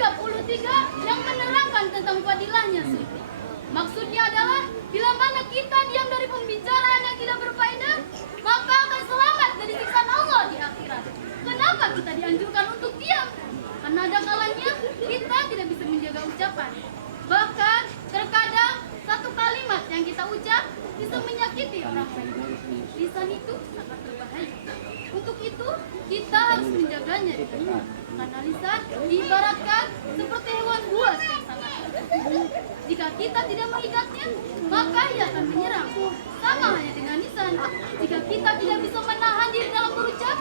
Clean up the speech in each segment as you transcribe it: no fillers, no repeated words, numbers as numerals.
33 yang menerangkan tentang fadilahnya sendiri. Maksudnya adalah bila mana kita diam dari pembicaraan yang tidak berfaedah, maka akan selamat dari siksaan Allah di akhirat. Kenapa kita dianjurkan untuk diam? Karena ada kalanya kita tidak bisa menjaga ucapan. Bahkan terkadang satu kalimat yang kita ucap bisa menyakiti orang lain. Lisan itu sangat berbahaya. Untuk itu kita harus menjaganya. Karena lisan diibaratkan seperti hewan buas yang sangat tajam. Jika kita tidak mengikatnya, maka ia akan menyerang. Sama halnya dengan lisan. Jika kita tidak bisa menahan diri dalam berucap,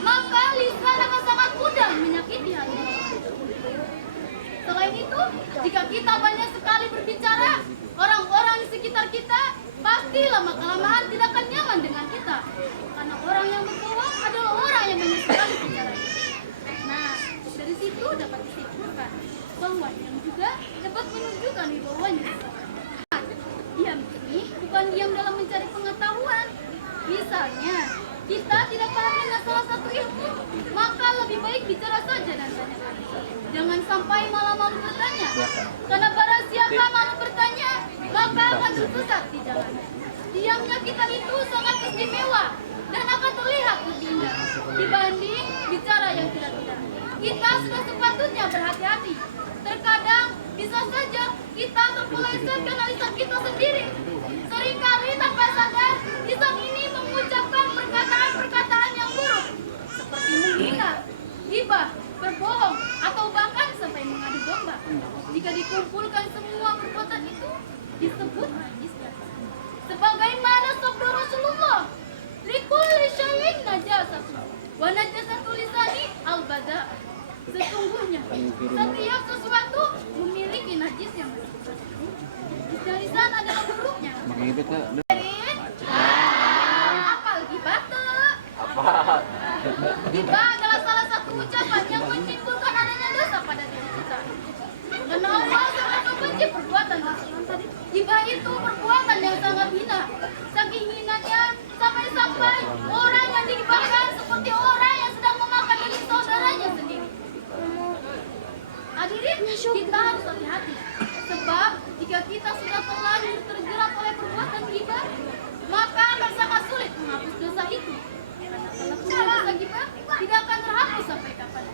maka lisan akan sangat mudah menyakiti hati. Selain itu, jika kita banyak sekali berbicara, orang-orang di sekitar kita pasti lama-kelamaan tidak akan nyaman dengan kita. Karena orang yang berbohong adalah orang yang banyak sekali bicara. Nah, dari situ dapat disimpulkan bahwa diam juga dapat menunjukkan wibawanya. Diam ini bukan diam dalam mencari pengetahuan. Misalnya, kita tidak paham dengan salah satu ilmu, maka lebih baik bicara saja dan tanyakan. Jangan sampai malah malu bertanya. Karena barang siapa malu bertanya, maka akan tersesat di jalan. Diamnya kita itu sangat istimewa dan akan terlihat lebih indah dibanding bicara yang tidak-tidak. Kita sudah sepatutnya berhati-hati. Terkadang bisa saja kita terpeleset karena lisan kita sendiri. Seringkali tanpa sadar, lisan ini mengucapkan perkataan-perkataan yang buruk, seperti menghina, ghibah, berbohong, atau bahkan sampai mengadu domba. Jika dikumpulkan semua perbuatan itu, disebut najis. Sebagaimana sabda Rasulullah, likulli syai'in najasatun wa najasatul lisani al-bada'. Sesungguhnya setiap sesuatu memiliki najis yang bersifat. Lisan adalah buruknya. Apal ghibah tuh. Ghibah adalah salah satu ucapan yang menimbulkan adanya dosa pada diri kita. Karena Allah sangat membenci perbuatan tadi. Ghibah itu perbuatan yang sangat hina. Saking hinanya sampai-sampai orang yang dighibahkan seperti orang yang sedang memakan daging saudaranya sendiri. Hadirin, kita harus hati-hati. Sebab jika kita sudah terlanjur terjerat oleh perbuatan ghibah, maka akan sangat sulit menghapus dosa itu. Karena kalau punya dosa ghibah tidak akan terhapus sampai kapan.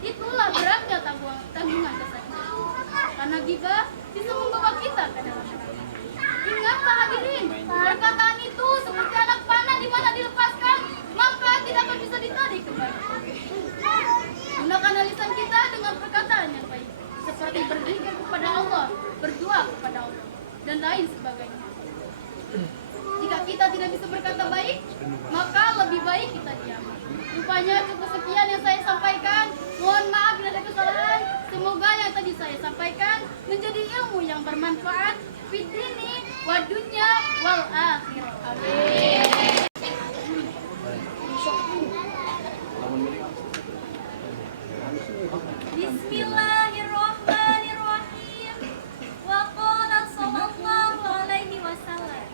Itulah beratnya tanggungan dosa kita. Karena ghibah bisa membawa kita ke dalam neraka. Ingatlah hadirin, perkataan itu seperti anak panah di mana dilepaskan, maka tidak akan bisa ditarik kembali. Gunakan lisan kita dengan perkataan yang baik, seperti berzikir kepada Allah, berdoa kepada Allah, dan lain sebagainya. Jika kita tidak bisa berkata baik, maka lebih baik kita diam. Rupanya cukup sekian yang saya sampaikan. Mohon maaf bila ada kesalahan. Semoga yang tadi saya sampaikan menjadi ilmu yang bermanfaat fid dini wa dunya wal akhirah. Amin. Bismillahirrahmanirrahim. Wa qala sallallahu alaihi wasallam.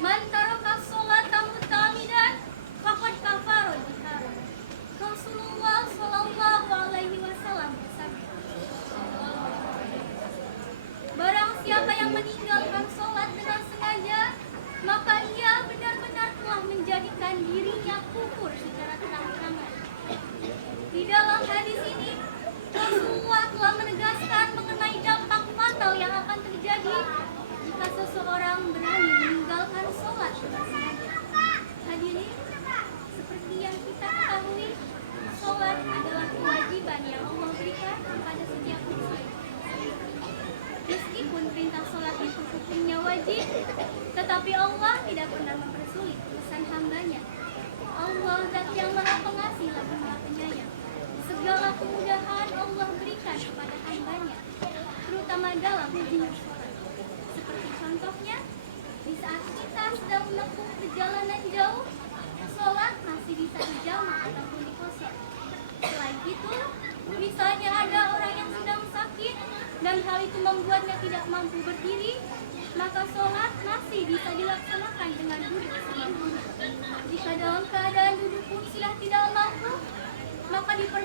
Man taraka sholata mutamidan faqad kafara biha. Rasulullah sallallahu alaihi wasallam bersabda, barang siapa yang meninggalkan sholat dengan sengaja, maka ia benar-benar telah menjadikan dirinya kufur secara terang-terangan. Di dalam hadis ini, Rasulullah telah menegaskan mengenai dampak fatal yang akan terjadi jika seseorang berani meninggalkan sholat dengan sengaja. Hadirin, seperti yang kita ketahui, sholat adalah kewajiban yang Allah berikan kepada setiap muslim. Meskipun perintah sholat itu hukumnya wajib, tetapi Allah tidak pernah mempersulit urusan hambanya. Allah zat yang maha pengasih lagi maha penyayang. Segala kemudahan Allah berikan kepada hambanya, terutama dalam dunia sholat. Seperti contohnya, di saat kita sedang menempuh perjalanan jauh, sholat masih bisa dijamaah ataupun dikosor. Selain itu, misalnya ada orang yang sedang sakit dan hal itu membuatnya tidak mampu berdiri, maka sholat masih bisa dilaksanakan dengan duduk semampunya. Jika dalam keadaan duduk pun sudah tidak mampu, maka diperlukan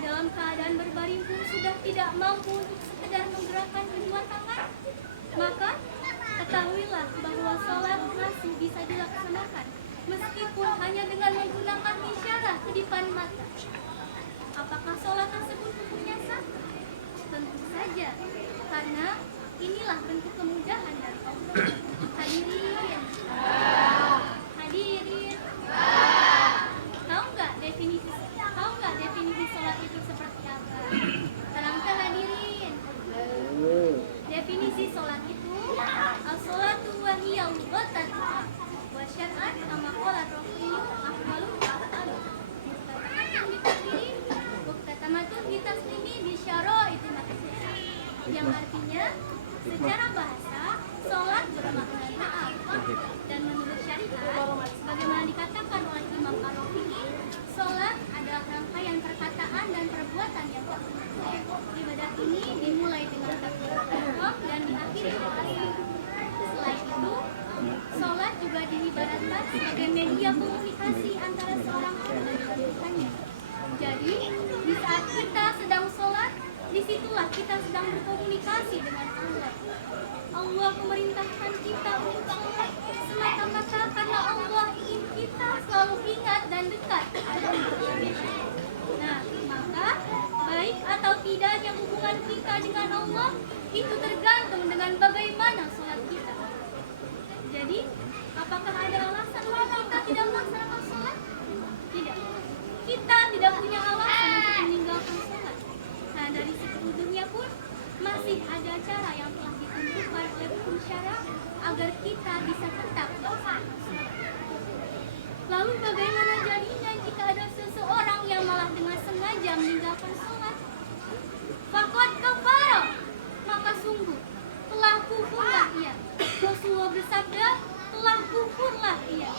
dalam keadaan berbaring pun sudah tidak mampu untuk sekedar menggerakkan kedua tangan, maka ketahuilah bahwa sholat masih bisa dilaksanakan meskipun hanya dengan menggunakan isyarat kedipan mata. Apakah sholat tersebut hukumnya sah? Tentu saja, karena inilah bentuk kemudahan dari Allah. Hadirin, hadirin, tahu nggak definisi sholat itu seperti apa? Terangkan hadirin. Definisi sholat itu as-sholatu wa hiya lughatan wa syar'an kama qala Rasulullah afdalu af'alu. Muktamatun bitasmini muktamatun bitaslimi bi syara'iti maksudnya. Yang artinya secara bahasa sholat bermakna taat, dan menurut syariat sebagaimana dikatakan oleh Imam Ar-Rafi'i, sholat adalah rangkaian perkataan dan perbuatan yang baik. Ibadah ini dimulai dengan takbiratul ihram dan diakhiri dengan tasbih. Selain itu, sholat juga diibaratkan sebagai media komunikasi antara seorang hamba dan Tuhannya. Jadi, di saat kita sedang sholat, disitulah kita sedang berkomunikasi dengan Allah. Allah memerintahkan kita untuk sholat semata-mata karena Allah ingin kita selalu ingat dan dekat kepada-Nya. Nah, maka baik atau tidaknya hubungan kita dengan Allah itu tergantung dengan bagaimana sholat kita. Jadi, apakah ada alasan untuk kita tidak melaksanakan sholat? Tidak. Kita tidak punya alasan untuk meninggalkan sholat. Nah, dari sisi ujungnya pun masih ada cara yang telah ditentukan oleh hukum syara agar kita bisa tetap melaksanakan sholat. Lalu bagaimana jadinya jika ada seseorang yang malah dengan sengaja meninggalkan sholat? Faqad kafara, maka sungguh telah kufurlah ia. Rasulullah bersabda, telah kufurlah ia.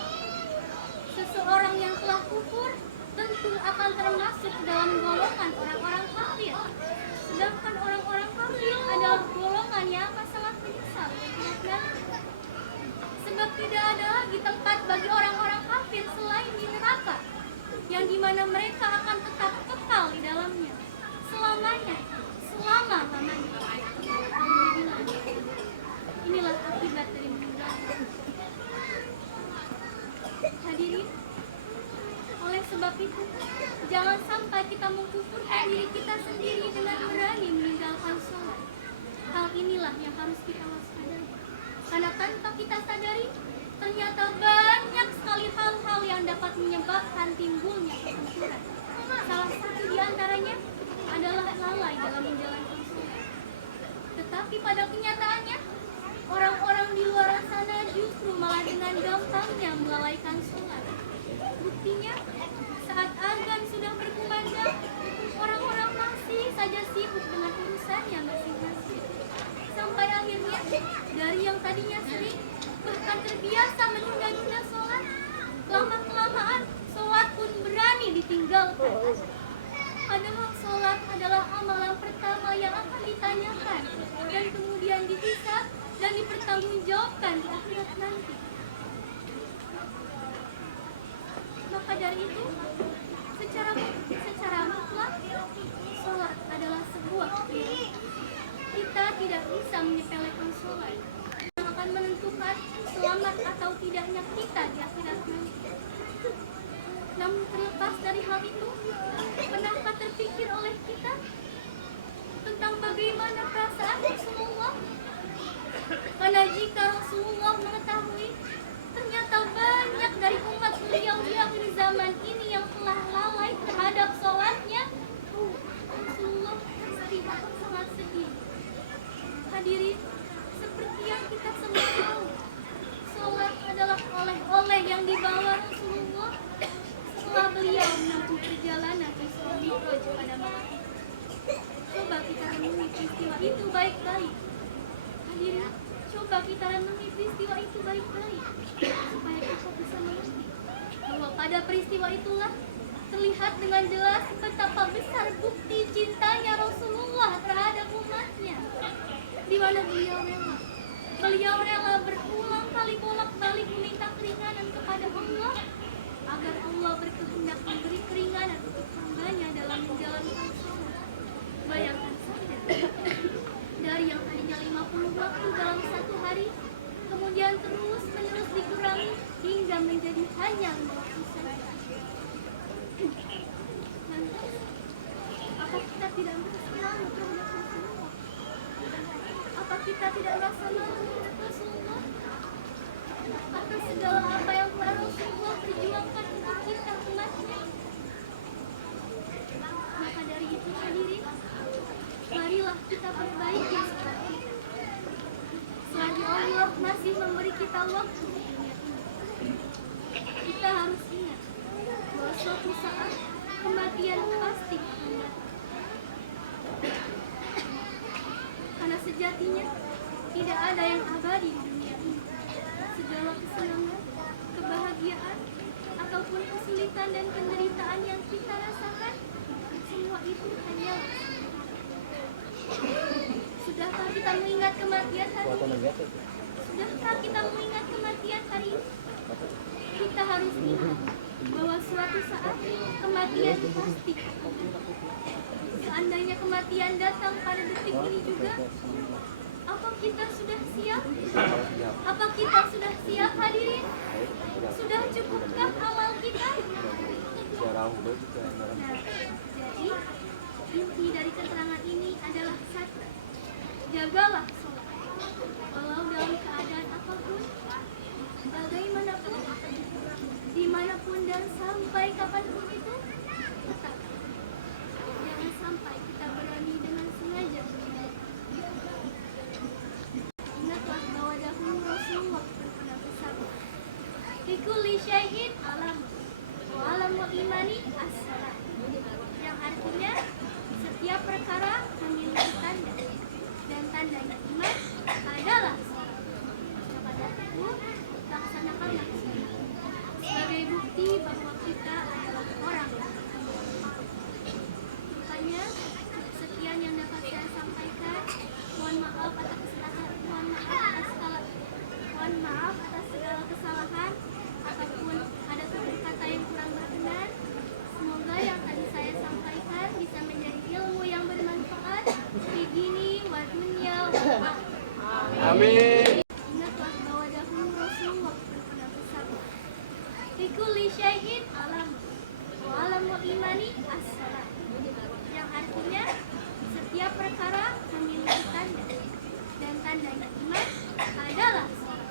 Seseorang yang telah kufur tentu akan termasuk dalam golongan orang-orang kafir. Sedangkan orang-orang kafir adalah golongan yang akan sangat menyesal dan tidak nanti. Sebab tidak ada lagi tempat bagi orang-orang kafir selain di neraka, yang dimana mereka akan tetap kekal di dalamnya selamanya, selama-lamanya. Inilah akibat dari meninggalkan. Hadirin, oleh sebab itu, jangan sampai kita mengkufurkan diri kita sendiri dengan berani meninggalkan sholat. Hal inilah yang harus kita waspadai. Karena tanpa kita sadari, ternyata banyak sekali hal-hal yang dapat menyebabkan timbulnya kekufuran. Salah satu di antaranya adalah lalai dalam menjalankan sholat. Tetapi pada kenyataannya, orang-orang di luar sana justru malah dengan gampangnya melalaikan sholat. Buktinya, saat azan sudah berkumandang, orang-orang masih saja sibuk dengan urusannya masing-masing. Sampai akhirnya, dari yang tadinya sering, bahkan terbiasa menunda-nunda sholat, lama-kelamaan sholat pun berani ditinggalkan. Padahal sholat adalah amalan pertama yang akan ditanyakan dan kemudian dihisab dan dipertanggungjawabkan di akhirat nanti. Maka dari itu, secara mutlak, sholat adalah sebuah pilihan. Kita tidak bisa menyepelekan sholat yang akan menentukan selamat atau tidaknya kita di akhirat nanti. Namun terlepas dari hal itu, pernahkah terpikir oleh kita tentang bagaimana perasaan Rasulullah? Karena jika Rasulullah mengetahui ternyata banyak dari umat beliau di akhir zaman ini yang telah lalai terhadap sholatnya, Rasulullah pasti akan sangat sedih. Hadirin, seperti yang kita semua tahu, sholat adalah oleh-oleh yang dibawa Rasulullah setelah beliau menempuh perjalanan Isra Mi'raj pada malam itu. Coba kita renungi peristiwa itu baik-baik. Hadirin, coba kita renungi peristiwa itu baik-baik supaya kita bisa mengerti bahwa pada peristiwa itulah terlihat dengan jelas betapa besar bukti cintanya Rasulullah terhadap umatnya, di mana beliau rela berulang kali bolak-balik meminta keringanan kepada Allah agar Allah berkehendak memberi keringanan untuk hamba hanya dalam menjalankan sholat. Bayangkan saja, dari yang tadinya 50 waktu dalam satu hari, kemudian terus-menerus dikurangi hingga menjadi hanya 5 waktu saja. Lantas, apa kita tidak merasa malu terhadap Rasulullah? Apa kita tidak merasa malu terhadap Rasulullah? Atas segala apa yang telah Rasulullah perjuangkan untuk kita umatnya. Maka dari itu hadirin, marilah kita perbaiki sholat kita. Selagi Allah masih memberi kita waktu di dunia ini, kita harus ingat bahwa suatu saat kematian pasti akan datang. Karena sejatinya tidak ada yang abadi di dunia ini. Segala kesenangan, kebahagiaan, ataupun kesulitan dan penderitaan yang kita rasakan, semua itu hanyalah Sudahkah kita mengingat kematian hari ini? Sudahkah kita mengingat kematian hari ini? Kita harus ingat bahwa suatu saat kematian pasti akan datang. Seandainya kematian datang pada detik ini juga, apa kita sudah siap? Apa kita sudah siap hadirin? Sudah cukupkah amal kita? Nah, jadi inti dari keterangan ini adalah satu: jagalah sholat, walau dalam keadaan apapun, bagaimanapun, dimanapun dan sampai kapanpun itu, tetap jangan sampai kita berani dengan sengaja meninggalkan. Ingatlah bahwa dahulu Rasulullah pernah bersabda, "Likulli syai'in alam, wa alamul imani as-salat," yang artinya setiap perkara memiliki tanda, dan tandanya iman adalah salat. Maka dari itu, laksanakanlah salat sebagai bukti bahwa kita adalah orang yang beriman. Rupanya, sekian yang dapat saya sampaikan. Mohon maaf atas segala kesalahan ataupun ada tutur kata yang kurang berkenan. Semoga yang tadi saya sampaikan bisa menjadi ilmu yang bermanfaat di dini wa dunya wa akhirat. Amin. Ingatlah bahwa dahulu Rasulullah pernah bersabda, "Likulli syai'in alam, wa alamul imani as-salat," yang artinya setiap perkara memiliki tanda, dan tandanya iman adalah salat.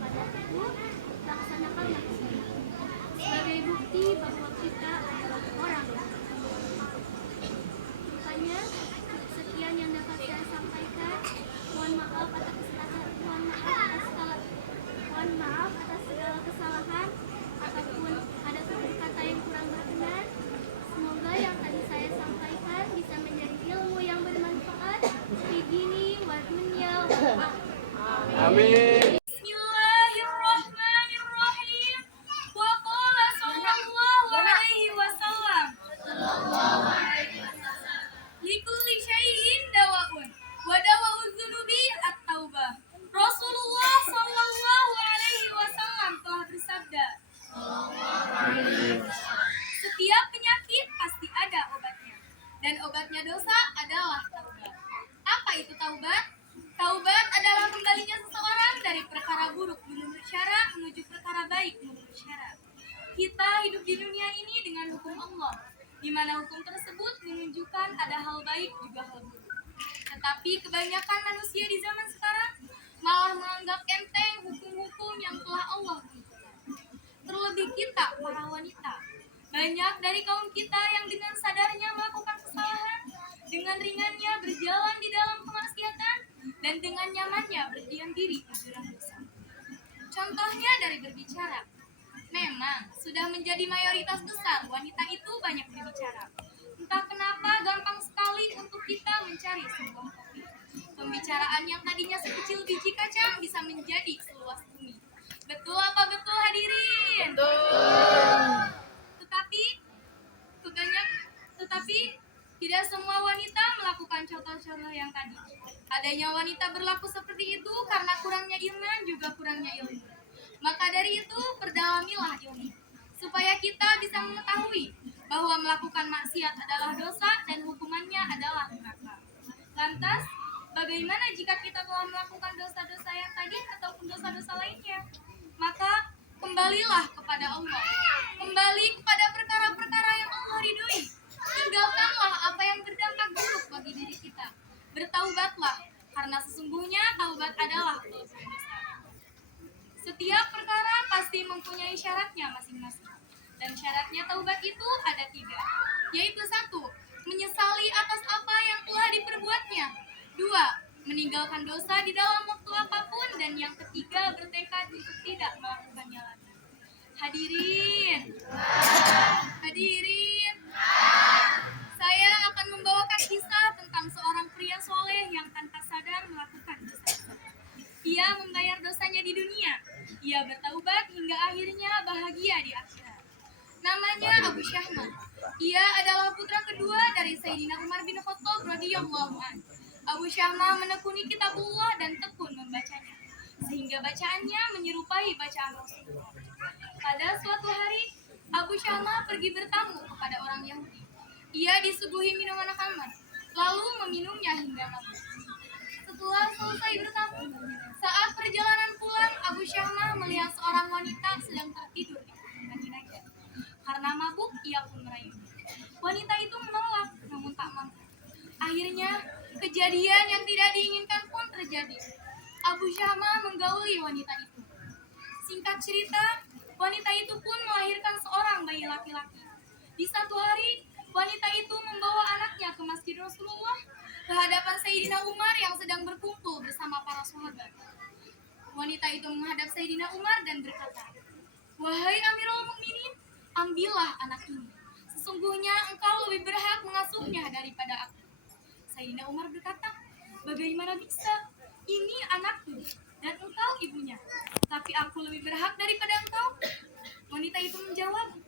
Maka dari itu, laksanakanlah salat sebagai bukti bahwa kita adalah orang yang beriman. Rupanya, sekian yang dapat saya sampaikan. Mohon maaf atas segala kesalahan ataupun ada tutur kata yang kurang berkenan. Semoga yang tadi saya sampaikan bisa menjadi ilmu yang bermanfaat di dini wa dunya wa akhirat. Amin. Bismillahirrahmanirrahim. Wa qala sallallahu alaihi wasallam, likulli syai'in dawa'un wa dawa'u dzunubi at-taubah. Rasulullah sallallahu alaihi wasallam telah bersabda, setiap penyakit pasti ada obatnya, dan obatnya dosa adalah taubat. Apa itu taubat? Taubat adalah kembalinya seseorang dari perkara buruk menurut syara menuju perkara baik menurut syara. Kita hidup di dunia ini dengan hukum Allah, di mana hukum tersebut menunjukkan ada hal baik juga hal buruk. Tetapi kebanyakan manusia di zaman sekarang malah menganggap enteng hukum-hukum yang telah Allah tentukan. Terlebih kita, para wanita. Banyak dari kaum kita yang dengan sadarnya melakukan kesalahan, dengan ringannya berjalan di dalam kemaksiatan, dan dengan nyamannya berdiam diri di jurang dosa. Contohnya dari berbicara. Memang sudah menjadi mayoritas besar wanita itu banyak berbicara. Entah kenapa gampang sekali untuk kita mencari sebuah topik. Pembicaraan yang tadinya sekecil biji kacang bisa menjadi seluas bumi. Betul apa betul hadirin? Betul. Tetapi tidak semua wanita melakukan contoh-contoh yang tadi. Adanya wanita berlaku seperti itu karena kurangnya iman juga kurangnya ilmu. Maka dari itu, perdalamilah ilmu supaya kita bisa mengetahui bahwa melakukan maksiat adalah dosa dan hukumannya adalah neraka. Lantas, bagaimana jika kita telah melakukan dosa-dosa yang tadi ataupun dosa-dosa lainnya? Maka kembalilah kepada Allah. Kembali kepada perkara-perkara yang Allah ridhoi. Tinggalkanlah apa yang berdampak buruk bagi diri kita. Bertaubatlah, karena sesungguhnya taubat adalah pelepasan dosa. Setiap perkara pasti mempunyai syaratnya masing-masing. Dan syaratnya taubat itu ada 3, yaitu 1, menyesali atas apa yang telah diperbuatnya. 2, meninggalkan dosa di dalam waktu apapun. Dan yang ketiga, bertekad untuk tidak melakukannya lagi. Hadirin, hadirin, saya akan membawakan kisah tentang seorang pria soleh yang tanpa sadar melakukan dosa. Ia membayar dosanya di dunia. Ia bertaubat hingga akhirnya bahagia di akhirat. Namanya Abu Syahma. Ia adalah putra kedua dari Sayyidina Umar bin Khattab radhiyallahu anhu. Abu Syahma menekuni kitabullah dan tekun membacanya, sehingga bacaannya menyerupai bacaan Rasulullah. Pada suatu hari, Abu Syahma pergi bertamu kepada orang Yahudi. Ia disuguhi minuman khamar, lalu meminumnya hingga mabuk. Setelah selesai bertamu, saat perjalanan pulang, Abu Syahma melihat seorang wanita sedang tertidur di punggungan jenazah. Karena mabuk, ia pun merayu. Wanita itu menolak, namun tak mampu. Akhirnya, kejadian yang tidak diinginkan pun terjadi. Abu Syahma menggauli wanita itu. Singkat cerita, wanita itu pun melahirkan seorang bayi laki-laki. Di satu hari, wanita itu membawa anaknya ke Masjid Rasulullah ke hadapan Sayyidina Umar yang sedang berkumpul bersama para sahabat. Wanita itu menghadap Sayyidina Umar dan berkata, "Wahai Amirul Mukminin, ambillah anak ini. Sesungguhnya engkau lebih berhak mengasuhnya daripada aku." Sayyidina Umar berkata, "Bagaimana bisa? Ini anakku dan engkau ibunya. Tapi aku lebih berhak daripada engkau." Wanita itu menjawab,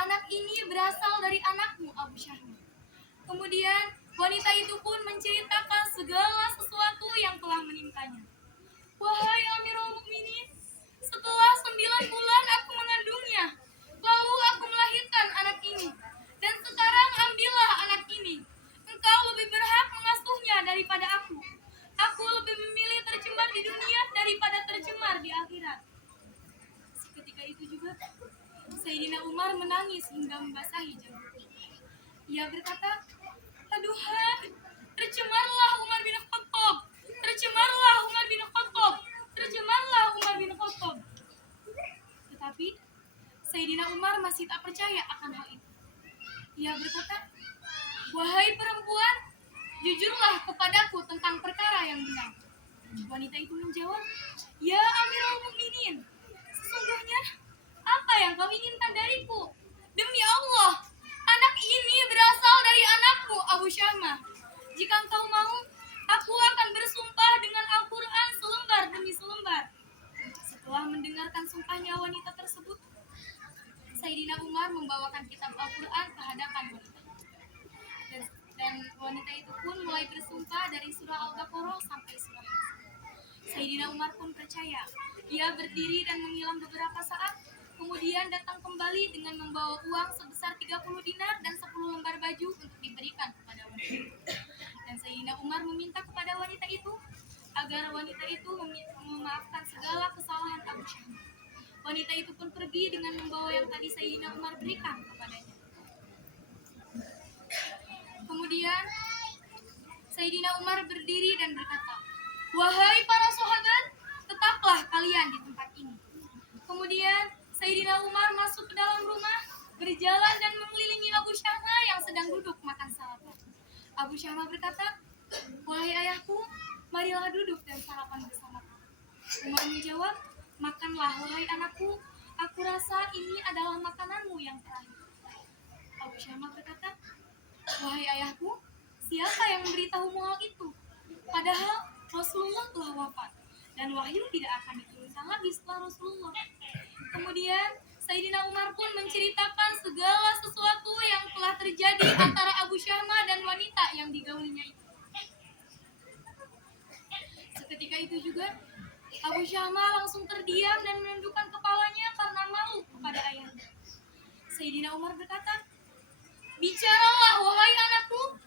"Anak ini berasal dari anakmu, Abu Syahma." Kemudian wanita itu pun menceritakan segala sesuatu yang telah menimpanya. "Wahai Amirul Mukminin, setelah 9 bulan aku mengandungnya, lalu aku melahirkan anak ini, dan sekarang ambillah anak ini. Engkau lebih berhak mengasuhnya daripada aku. Aku lebih memilih tercemar di dunia daripada tercemar di akhirat." Seketika itu juga, Sayyidina Umar menangis hingga membasahi janggut. Ia berkata, "Aduhai, tercemarlah Umar bin Khattab, tercemarlah Umar bin Khattab, tercemarlah Umar bin Khattab." Tetapi Sayyidina Umar masih tak percaya akan hal itu. Ia berkata, "Wahai perempuan, jujurlah kepadaku tentang perkara yang benar." Wanita itu menjawab, "Ya Amirul Mukminin, sesungguhnya apa yang kau inginkan dariku? Demi Allah, anak ini berasal dari anakmu, Abu Syahma. Jika engkau mau, aku akan bersumpah dengan Al-Quran selembar demi selembar." Setelah mendengarkan sumpahnya wanita tersebut, Sayyidina Umar membawakan kitab Al-Quran ke hadapan wanita itu. Dan wanita itu pun mulai bersumpah dari surah Al-Baqarah sampai surah Yasin. Sayyidina Umar pun percaya. Ia berdiri dan mengilam beberapa saat, kemudian datang kembali dengan membawa uang sebesar 30 dinar dan 10 lembar baju untuk diberikan kepada wanita. Dan Sayyidina Umar meminta kepada wanita itu agar wanita itu memaafkan segala kesalahan Abu Syahma. Wanita itu pun pergi dengan membawa yang tadi Sayyidina Umar berikan kepadanya. Kemudian Sayyidina Umar berdiri dan berkata, "Wahai para sahabat, tetaplah kalian di tempat ini." Kemudian Sayyidina Umar masuk ke dalam rumah, berjalan dan mengelilingi Abu Syahma yang sedang duduk makan sarapan. Abu Syahma berkata, "Wahai ayahku, marilah duduk dan sarapan bersamaku." Umar menjawab, "Makanlah wahai anakku, aku rasa ini adalah makananmu yang terakhir." Abu Syahma berkata, "Wahai ayahku, siapa yang memberitahumu hal itu? Padahal Rasulullah telah wafat dan wahyu tidak akan diturunkan lagi setelah Rasulullah." Kemudian Sayyidina Umar pun menceritakan segala sesuatu yang telah terjadi antara Abu Syahma dan wanita yang digaulinya itu. Seketika itu juga Abu Syahma langsung terdiam dan menundukkan kepalanya karena malu kepada ayahnya. Sayyidina Umar berkata, Bicaralah, wahai anakku,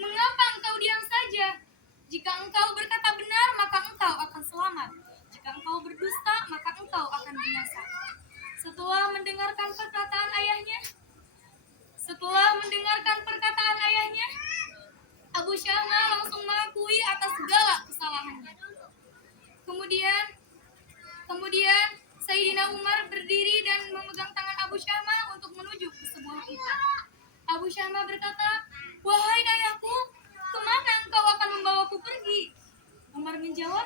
mengapa engkau diam saja? Jika engkau berkata benar, maka engkau akan selamat. Jika engkau berdusta, maka engkau akan binasa. Setelah mendengarkan perkataan ayahnya, Abu Syama langsung mengakui atas segala kesalahannya. Kemudian Sayyidina Umar berdiri dan memegang tangan Abu Syama untuk menuju ke sebuah hutan. Abu Syama berkata, "Wahai ayahku, kemana engkau akan membawaku pergi?" Umar menjawab,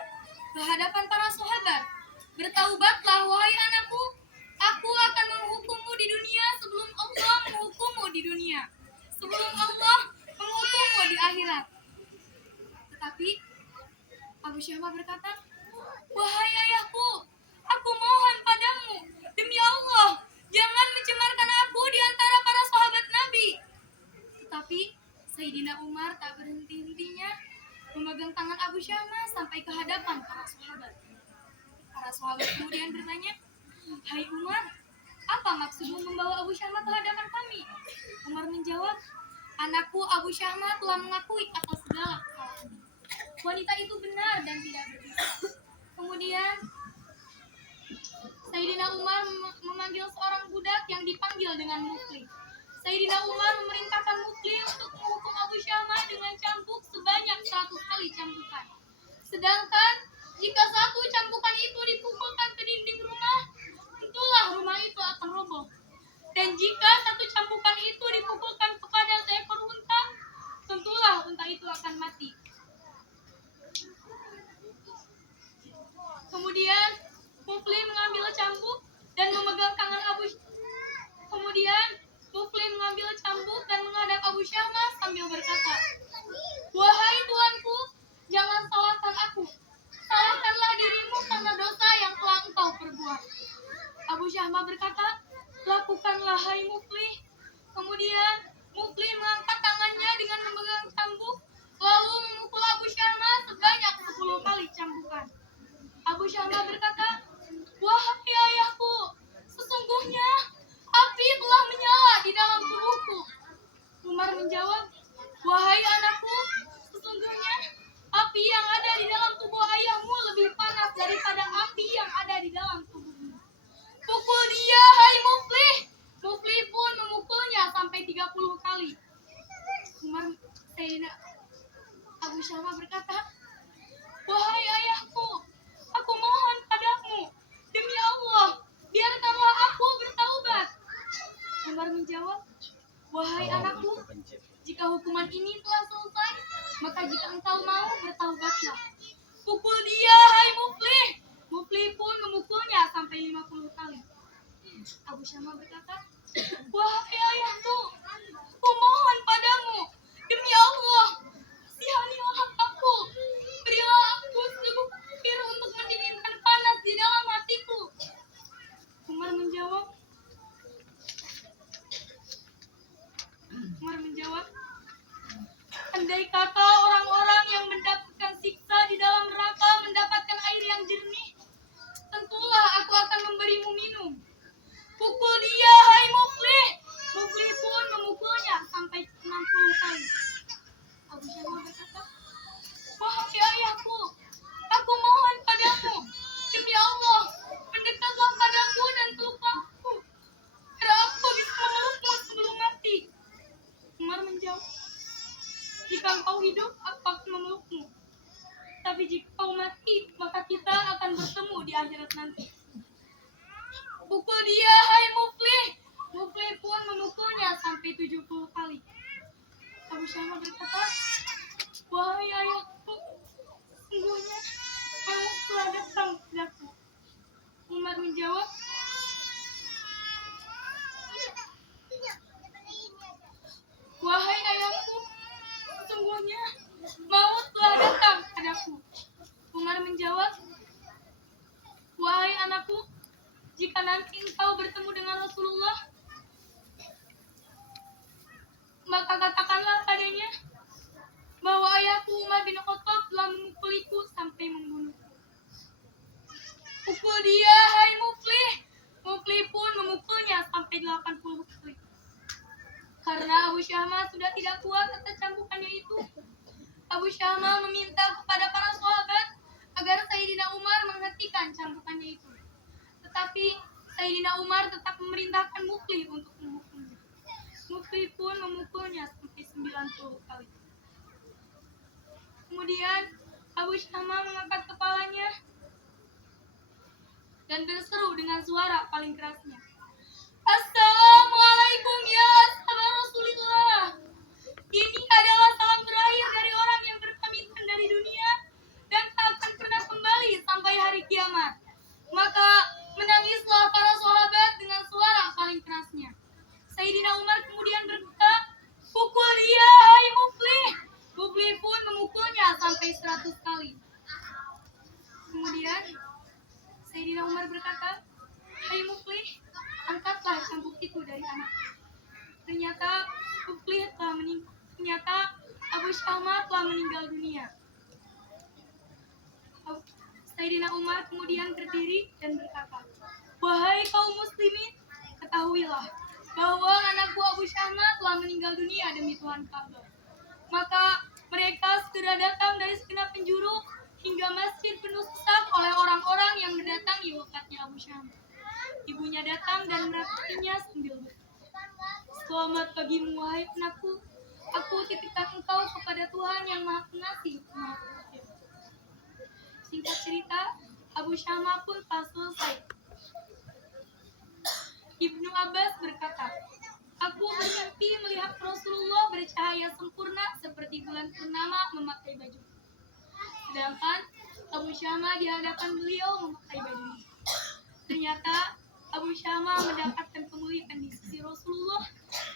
"Ke hadapan para sahabat. Bertaubatlah, wahai anakku. Aku akan menghukummu di dunia sebelum Allah menghukummu di dunia. Sebelum Allah menghukummu di akhirat." Tetapi Abu Syama berkata, "Wahai ayahku, aku mohon padamu, demi Allah, jangan mencemarkan aku di antara para sahabat Nabi." Tetapi Sayyidina Umar tak berhenti-hentinya memegang tangan Abu Syama sampai ke hadapan para sahabat. Para sahabat kemudian bertanya, "Hai Umar, apa maksudmu membawa Abu Syama ke hadapan kami?" Umar menjawab, "Anakku Abu Syama telah mengakui atas segala kesalahannya." Wanita itu benar dan tidak berdosa. Kemudian Sayyidina Umar memanggil seorang budak yang dipanggil dengan Mukli. Sayyidina Umar memerintahkan Mukli untuk menghukum Abu Syama dengan cambuk sebanyak 100 kali cambukan. Sedangkan jika satu cambukan itu dipukulkan ke dinding rumah, tentulah rumah itu akan roboh. Dan jika satu cambukan itu dipukulkan kepada seekor unta, tentulah unta itu akan mati. Kemudian Mukli mengambil cambuk dan memegang tangan menghadap Abu Syama sambil berkata, "Wahai tuanku, jangan salahkan aku. Salahkanlah dirimu karena dosa yang telah engkau perbuat." Abu Syama berkata, "Lakukanlah, hai Mukli." Kemudian Mukli mengangkat tangannya dengan memegang cambuk, lalu memukul Abu Syama sebanyak 10 kali cambukan. Abu Syama berkata, "Wahai ayahku, sesungguhnya api telah menyala di dalam tubuhku." Umar menjawab, "Wahai anakku, sesungguhnya api yang ada di dalam tubuh ayahmu lebih panas daripada api yang ada di dalam tubuhmu. Pukul dia, hai Mukli." Mukli pun memukulnya sampai 30 kali. Sayyidina Abu Syama berkata, "Wahai ayahku, aku mohon padamu, demi Allah, biarkanlah aku bertaubat." Umar menjawab, "Wahai anakku, jika hukuman ini telah selesai, maka jika engkau mau, bertaubatlah." Pukul dia, hai Mukli. Mukli pun memukulnya sampai 50 kali. Abu Syama berkata, "Wahai ayahku, aku mohon padamu, demi Allah, kasihanilah aku. Berilah aku seteguk air untuk mendinginkan panas di dalam hatiku." Umar menjawab, "Andai kata orang-orang yang mendapatkan siksa di dalam neraka mendapatkan air yang jernih, tentulah aku akan memberimu minum." Pukul dia, hai Mukli. Mukli pun memukulnya sampai 60 kali. Abu Syama berkata, "Wahai ayahku, aku mohon padamu, demi Allah, mendekatlah padaku dan peluklah aku, agar aku bisa memelukmu sebelum mati." Umar menjawab, "Jika engkau hidup, aku akan memelukmu. Tapi jika kau mati, maka kita akan bertemu di akhirat nanti." Pukul dia, hai Mukli. Mukli pun memukulnya sampai 70 kali. Abu Syama berkata, "Wahai ayahku, sungguhnya maut telah datang padaku." Umar menjawab, "Wahai ayahku, sungguhnya maut telah datang padaku." Umar menjawab, "Wahai anakku, jika nanti engkau bertemu dengan Rasulullah, maka katakanlah padanya bahwa ayahku Umar bin Khattab telah memukuliku sampai membunuhku." Pukul dia, hai Mukli. Mukli pun memukulnya sampai 80 kali. Karena Abu Syama sudah tidak kuat atas cambukannya itu, Abu Syama meminta kepada para sahabat agar Sayyidina Umar menghentikan cambukannya itu. Tetapi Sayyidina Umar tetap memerintahkan Mukli untuk memukulnya. Mukli pun memukulnya sampai 90 kali. Kemudian Abu Syama mengangkat kepalanya dan berseru dengan suara paling kerasnya, "Assalamualaikum ya sahabat Rasulullah. Ini adalah salam terakhir dari orang yang berpamitan dari dunia dan tak akan pernah kembali sampai hari kiamat." Maka menangislah para sahabat dengan suara paling kerasnya. Sayyidina Umar kemudian berkata, "Pukul dia, hai Mufli." Mufli pun memukulnya sampai 100 kali. Kemudian Sayyidina Umar berkata, "Hai Mufli, angkatlah cambuk itu dari anak." Ternyata Mufli telah meninggal. Ternyata Abu Syama telah meninggal dunia. Sayyidina Umar kemudian berdiri dan berkata, "Wahai kaum muslimin, ketahuilah bahwa anakku Abu Syama telah meninggal dunia demi Tuhan Ka'bah." Maka mereka segera datang dari segenap penjuru hingga masjid penuh sesak oleh orang-orang yang mendatangi wafatnya Abu Syama. Ibunya datang dan merapatinya sambil berkata, "Selamat pagimu wahai anakku. Aku titipkan engkau kepada Tuhan yang Maha Pengasih, Maha Pengampun." Singkat cerita, Abu Syama pun telah selesai. Ibnu Abbas berkata, "Aku bermimpi melihat Rasulullah bercahaya sempurna seperti bulan purnama memakai baju. Sedangkan Abu Syama di hadapan beliau memakai baju. Ternyata Abu Syama mendapatkan kemuliaan di sisi Rasulullah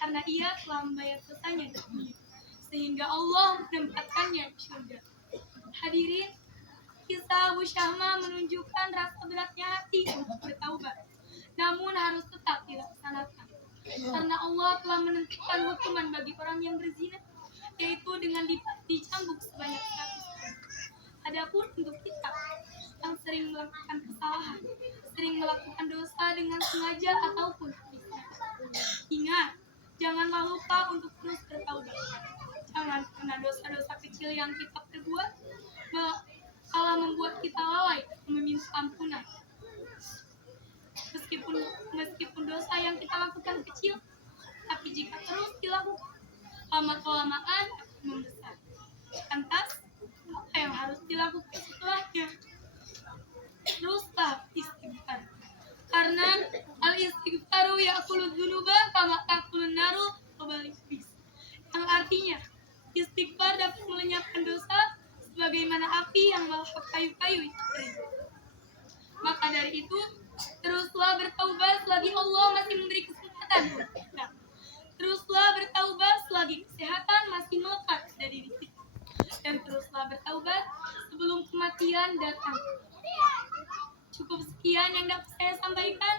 karena ia telah membayar dosanya di dunia, sehingga Allah menempatkannya di surga." Hadirin, kisah Abu Syama menunjukkan rasa beratnya hati untuk bertaubat, namun harus tetap dilaksanakan. Karena Allah telah menentukan hukuman bagi orang yang berzina, yaitu dengan dicambuk sebanyak 100 kali. Adapun untuk kita yang sering melakukan kesalahan, sering melakukan dosa dengan sengaja ataupun tidak, ingat, janganlah lupa untuk terus bertaubat. Jangan karena dosa-dosa kecil yang kita perbuat malah membuat kita lalai meminta ampunan. Meskipun dosa yang kita lakukan kecil, tapi jika terus dilakukan, lama-kelamaan akan membesar. Lantas, apa yang harus dilakukan setelahnya? Teruslah istighfar. Karena al-istighfaru ya'kuludz dzunuba kama ta'kulun naru qabla iblis. Yang artinya, istighfar dapat melenyapkan dosa sebagaimana api yang melahap kayu-kayu itu kering. Maka dari itu, teruslah bertaubat selagi Allah masih memberi kesempatan untuk kita. Teruslah bertaubat selagi kesehatan masih melekat dari diri kita. Dan teruslah bertaubat sebelum kematian datang. Cukup sekian yang dapat saya sampaikan.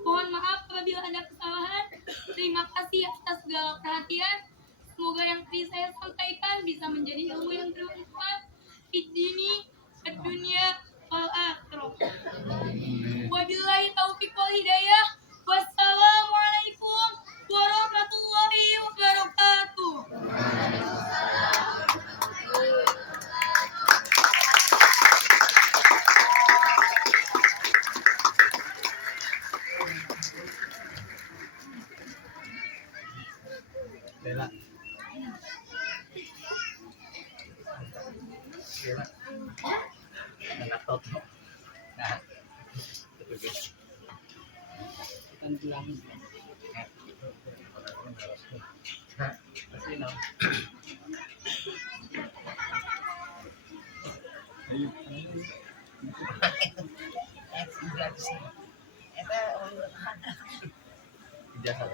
Mohon maaf apabila ada kesalahan. Terima kasih atas segala perhatian. Semoga yang tadi saya sampaikan bisa menjadi ilmu yang bermanfaat di dini, dunia, wal akhirah. Wabillahi taufiq wal hidayah. Wassalamualaikum warahmatullahi wabarakatuh. Bella. Bella. Anak Toto. Nah, itu guys. Kan pulang. Nah, pasti no. Ayo. Jasa.